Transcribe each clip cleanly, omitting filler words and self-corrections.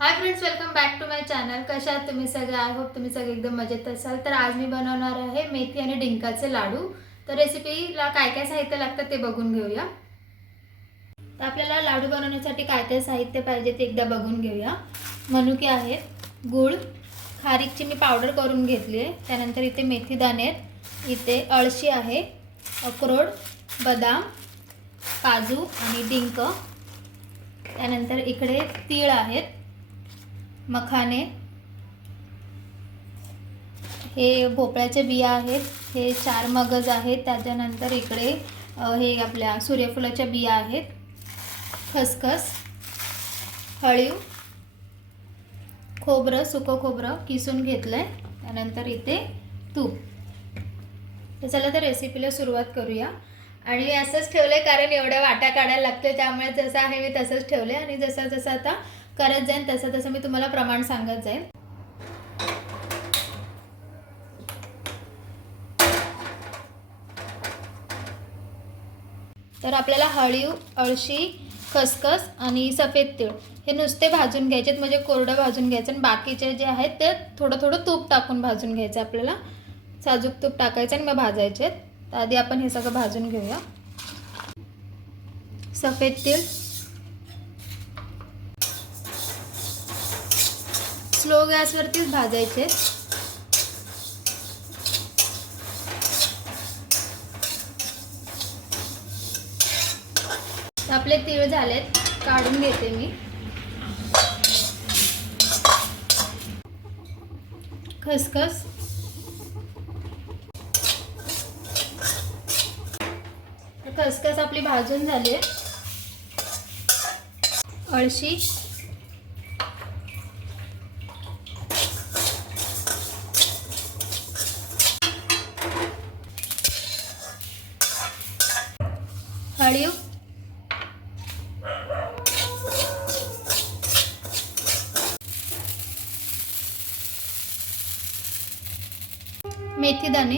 High friends, welcome back to my channel. कशा आहात तुम्ही सगळे? आय होप तुम्ही सगळे एकदम मजेत असाल. तर आज मी बनवणार आहे मेथी आणि डिंकाचे लाडू. तर रेसिपीला काय काय साहित्य लागतं ते बघून घेऊया. तर आपल्याला लाडू बनवण्यासाठी काय काय साहित्य पाहिजे ते एकदा बघून घेऊया. मनुके आहेत, गूळ, खारीकची मी पावडर करून घेतली आहे. त्यानंतर इथे मेथी दाणे आहेत, इथे अळशी आहे, अक्रोड, बदाम, काजू आणि डिंक. त्यानंतर इकडे तीळ आहेत, मखाने, हे भोपळ्याचे बिया आहेत, हे 4 मगज आहेत. त्याच्यानंतर इकडे हे आपल्या सूर्यफुलाच्या बिया आहेत, खसखस, हळीव, खोबरं, सुकं खोबरं किसून घेतलं आहे. त्यानंतर इथे तूप. तर चला तर रेसिपीला सुरुवात करूया. आणि मी असंच ठेवलं आहे कारण एवढ्या वाटा काढायला लागतो, त्यामुळे जसं आहे मी तसंच ठेवलं आहे. आणि जसं जसं आता करत जाईन तसं तसं मी तुम्हाला प्रमाण सांगत जाईन. तर आपल्याला हळीव, अळशी, खसखस आणि सफेद तीळ हे नुसते भाजून घ्यायचे, म्हणजे कोरडं भाजून घ्यायचं. आणि बाकीचे जे आहेत ते थोडं थोडं तूप टाकून भाजून घ्यायचं. आपल्याला साजूक तूप टाकायचं आणि मग भाजायचे. तर आधी आपण हे सगळं भाजून घेऊया. सफेद तीळ स्लो गॅसवरतीच भाजायचे. आपले तीळ झालेत, काढून घेते मी. खसखस, खसखस आपली भाजून झाली आहे. अळशी, हळीव, मेथी दाणे,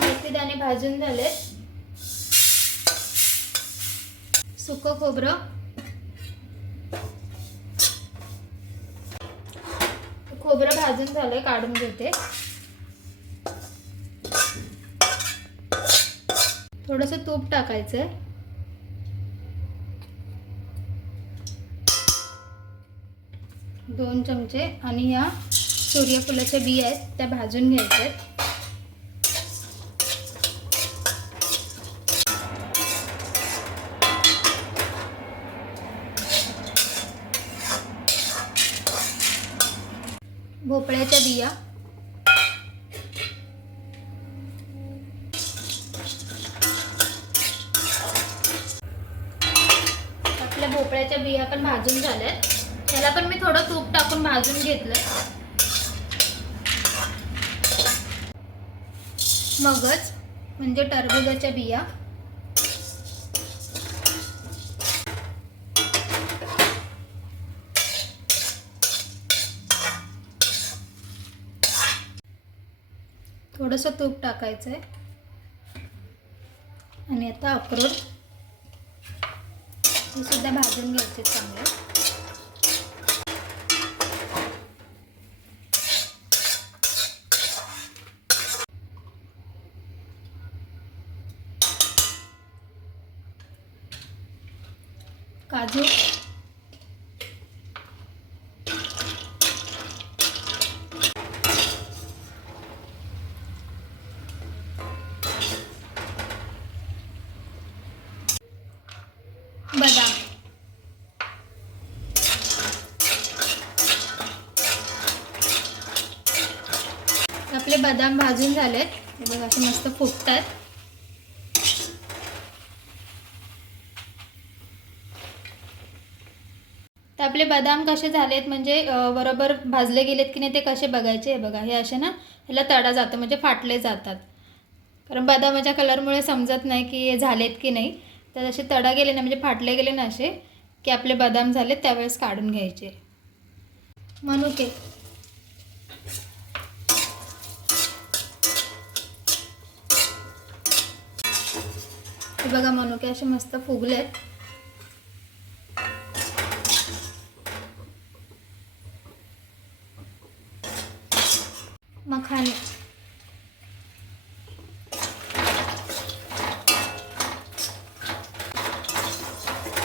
मेथी दाणे भाजून झाले. सुकं खोबरं, खोबरं भाजून झालंय, काढून घेते. थोडंसं तूप टाकायचंय. दोन चमचे. आणि ह्या सूर्यफुलाच्या बिया आहेत त्या भाजून घ्यायच्या आहेत. भोपळ्याच्या बिया, आपल्या भोपळ्याच्या बिया पण भाजून झाल्यात. त्याला पण मी थोडं तूप टाकून भाजून घेतलं. मगज म्हणजे टरबूजाच्या बिया, थोडंसं तूप टाकायचंय. आणि आता अक्रोड हे सुद्धा भाजून घ्यायचे चांगले. काजू, बदाम, आपले बदाम भाजून झालेत. हे बघा असे मस्त फुगतात. तर आपले बदाम कसे झालेत म्हणजे बरोबर भाजले गेलेत की नाही ते कसे बघायचे. हे बघा, हे असे ना ह्याला तडा जातो, म्हणजे फाटले जातात. कारण बदामाच्या कलरमुळे समजत नाही की हे झालेत की नाही. तर असे तडा गेले ना, म्हणजे फाटले गेले ना असे, की आपले बदाम झालेत. त्यावेळेस काढून घ्यायचे. मनुके, हे बघा मनुके असे मस्त फुगलेत. मखाने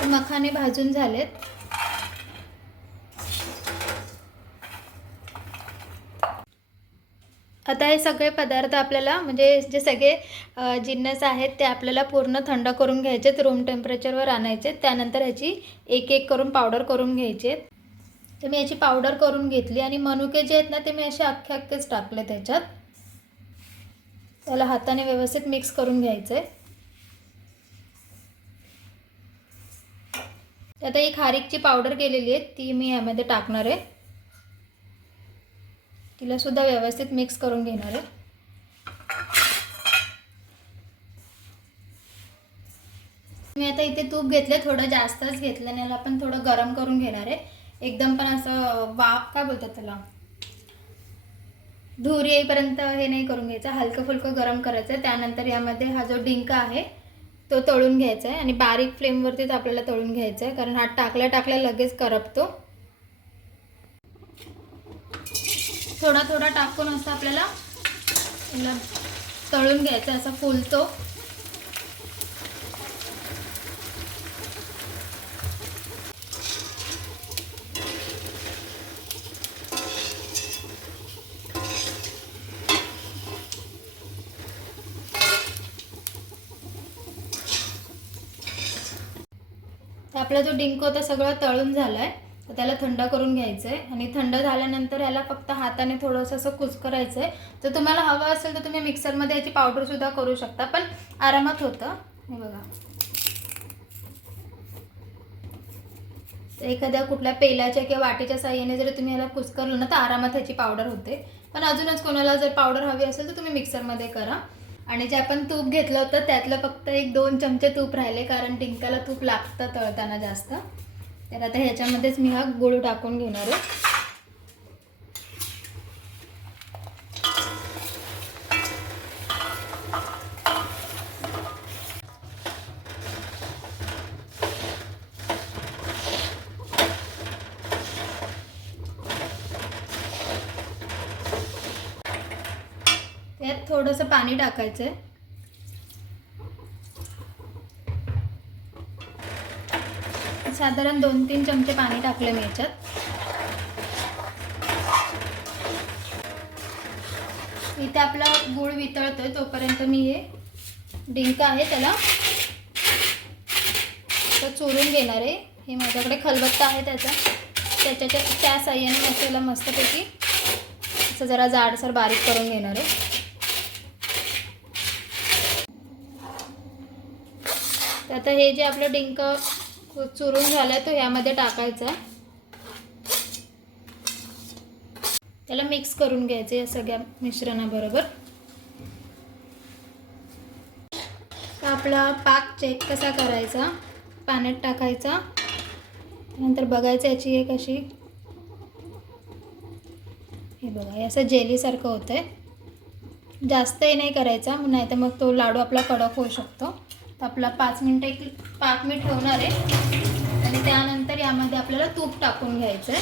मखाने भाजून झालेत. आता हे सगळे पदार्थ आपल्याला म्हणजे जे सगळे जिन्नस आहेत ते आपल्याला पूर्ण थंड करून घ्यायचेत, रूम टेम्परेचरवर आणायचे. त्यानंतर ह्याची एक एक करून पावडर करून घ्यायचे. तर मी याची पावडर करून घेतली आणि मनुके जे आहेत ना ते मी असे अख्खे अख्खेच टाकले त्याच्यात. त्याला हाताने व्यवस्थित मिक्स करून घ्यायचं आहे. आता ही खारीकची पावडर केलेली आहे ती मी ह्यामध्ये टाकणार आहे. तिला सुद्धा व्यवस्थित मिक्स करून घेणार आहे. मी आता इथे तूप घेतले, थोडं जास्तच घेतलं आणि याला आपण थोडं गरम करून घेणार आहे. एकदम पण असं वाफ काय बोलतात त्याला, धूर येईपर्यंत हे नाही करून घ्यायचं, हलकं फुलकं गरम करायचं आहे. त्यानंतर यामध्ये हा जो डिंक आहे तो तळून घ्यायचा आहे आणि बारीक फ्लेमवरतीच आपल्याला तळून घ्यायचं आहे, कारण हा टाकल्या टाकल्या लगेच करपतो. थोडा थोडा टाकून असं आपल्याला तळून घ्यायचं, असं फुलतो. आपला जो डिंक होता सगळं तळून झाला आहे. तर त्याला थंड करून घ्यायचं आहे आणि थंड झाल्यानंतर याला फक्त हाताने थोडंसं असं कुस्करायचं आहे. तर तुम्हाला हवं असेल तर तुम्ही मिक्सरमध्ये याची पावडरसुद्धा करू शकता, पण आरामात होतं. हे बघा, तर एखाद्या कुठल्या पेलाच्या किंवा वाटीच्या साह्याने जर तुम्ही याला कुस्करलं ना तर आरामात ह्याची पावडर होते. पण अजूनच कोणाला जर पावडर हवी असेल तर तुम्ही मिक्सरमध्ये करा. आणि जे आपण तूप घेतलं होतं त्यातलं फक्त 1-2 चमचे तूप राहिले, कारण डिंकाला तूप लागतं तळताना जास्त. तर आता ह्याच्यामध्येच मी हा गूळ टाकून घेणार आहे. त्यात थोडंसं पाणी टाकायचं आहे. साधारण 2-3 चमचे पाणी टाकले मी याच्यात. इथे आपला गूळ वितळतोय तोपर्यंत मी हे डिंक आहे त्याला चोरून घेणार आहे. हे माझ्याकडे खलबत्ता आहे त्या साह्याने मी त्याला मस्तपैकी असं जरा जाडसर बारीक करून घेणार आहे. आता हे जे आपलं डिंक चुरून झालं तो ह्यामध्ये टाकायचा, त्याला मिक्स करून घ्यायचं या सगळ्या मिश्रणाबरोबर. तर आपला पाक चेक कसा करायचा, पाण्यात टाकायचा, नंतर बघायचं याची एक अशी हे बघा असं जेलीसारखं होतं आहे. जास्तही नाही करायचा, नाही तर मग तो लाडू आपला कडक होऊ शकतो. तर आपला 5 मिनिटं पाक मी ठेवणार आहे आणि त्यानंतर यामध्ये आपल्याला तूप टाकून घ्यायचं आहे.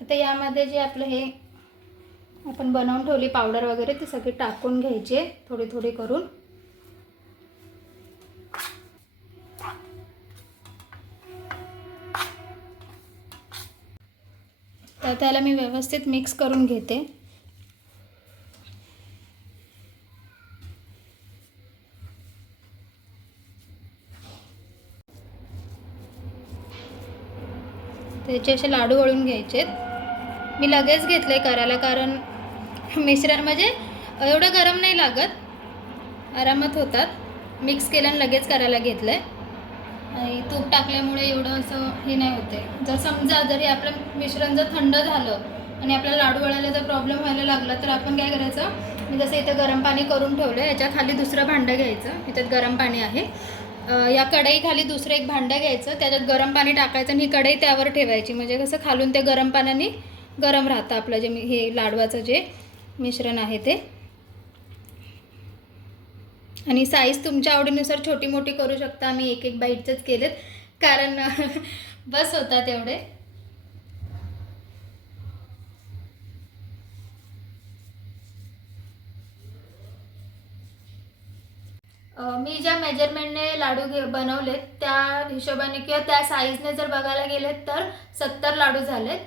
आता यामध्ये जे आपलं हे आपण बनवून ठेवली पावडर वगैरे ती सगळी टाकून घ्यायची आहे थोडी थोडी करून. तर त्याला मी व्यवस्थित मिक्स करून घेते. त्याचे असे लाडू वळून घ्यायचे. मी लगेच घेतले करायला, कारण मिश्रण म्हणजे एवढं गरम नाही लागत, आरामात होतात. मिक्स केल्यानं लगेच करायला घेतलं आहे आणि तूप टाकल्यामुळे एवढं असं हे नाही होते. जर समजा जरी आपलं मिश्रण जर थंड झालं आणि आपल्याला लाडू वळायला जर प्रॉब्लेम व्हायला लागला तर आपण काय करायचं, मी जसं इथं गरम पाणी करून ठेवलं आहे, याच्या खाली दुसरं भांडं घ्यायचं, ह्याच्यात गरम पाणी आहे. या कढईखाली दुसरं एक भांडं घ्यायचं, त्याच्यात गरम पाणी टाकायचं आणि ही कढई त्यावर ठेवायची. म्हणजे कसं खालून ते गरम पाण्याने गरम राहतं आपलं जे हे लाडवाचं जे मिश्रण आहे ते. आणि साईज तुमच्या आवडीनुसार छोटी मोठी करू शकता. आम्ही एक एक बाईटचंच केलेत कारण बस होतात एवढे. मी ज्या मेजरमेंटने लाडू बनवलेत त्या हिशोबाने किंवा त्या साईजने जर बघायला गेलेत तर 70 लाडू झालेत.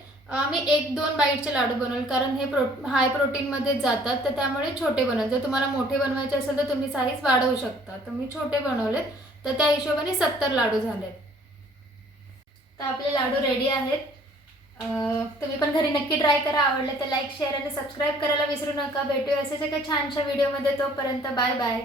मी 1-2 बाईटचे लाडू बनवले कारण हे हाय प्रोटीनमध्येच जातात, तर त्यामुळे छोटे बनवले. जर तुम्हाला मोठे बनवायचे असेल तर तुम्ही साईज वाढवू शकता. तर मी छोटे बनवलेत, तर त्या हिशोबाने 70 लाडू झालेत. तर आपले लाडू रेडी आहेत. तुम्ही पण घरी नक्की ट्राय करा. आवडले तर लाईक, शेअर आणि सबस्क्राईब करायला विसरू नका. भेटूया असेच एका छानशा व्हिडिओमध्ये. तोपर्यंत बाय बाय.